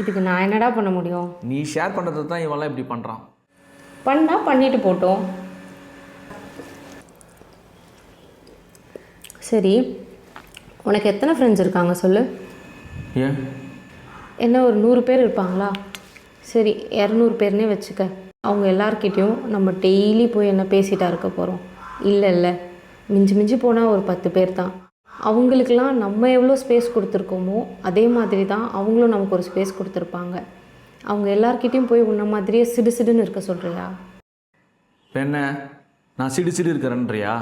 இதுக்கு நான் என்னடா பண்ண முடியும்? நீ ஷேர் பண்ணுறது தான் இவெல்லாம் இப்படி பண்ணுறான். பண்ணால் பண்ணிட்டு போட்டோம். சரி, உனக்கு எத்தனை ஃப்ரெண்ட்ஸ் இருக்காங்க சொல்லு? ஏன்? என்ன ஒரு 100 பேர் இருப்பாங்களா? சரி, 200 பேர்னே வச்சுக்க. அவங்க எல்லார்கிட்டேயும் நம்ம டெய்லி போய் என்ன பேசிட்டா இருக்க போகிறோம்? இல்லை, மிஞ்சி மிஞ்சி போனால் ஒரு 10 பேர் தான். அவங்களுக்கெல்லாம் நம்ம எவ்வளோ ஸ்பேஸ் கொடுத்துருக்கோமோ அதே மாதிரி தான் அவங்களும் நமக்கு ஒரு ஸ்பேஸ் கொடுத்துருப்பாங்க. அவங்க எல்லார்கிட்டேயும் போய் உன்ன மாதிரியே சிடு சிடுன்னு இருக்க சொல்கிறியா? என்ன நான் சிடு சிடு இருக்கிறேன்றியா?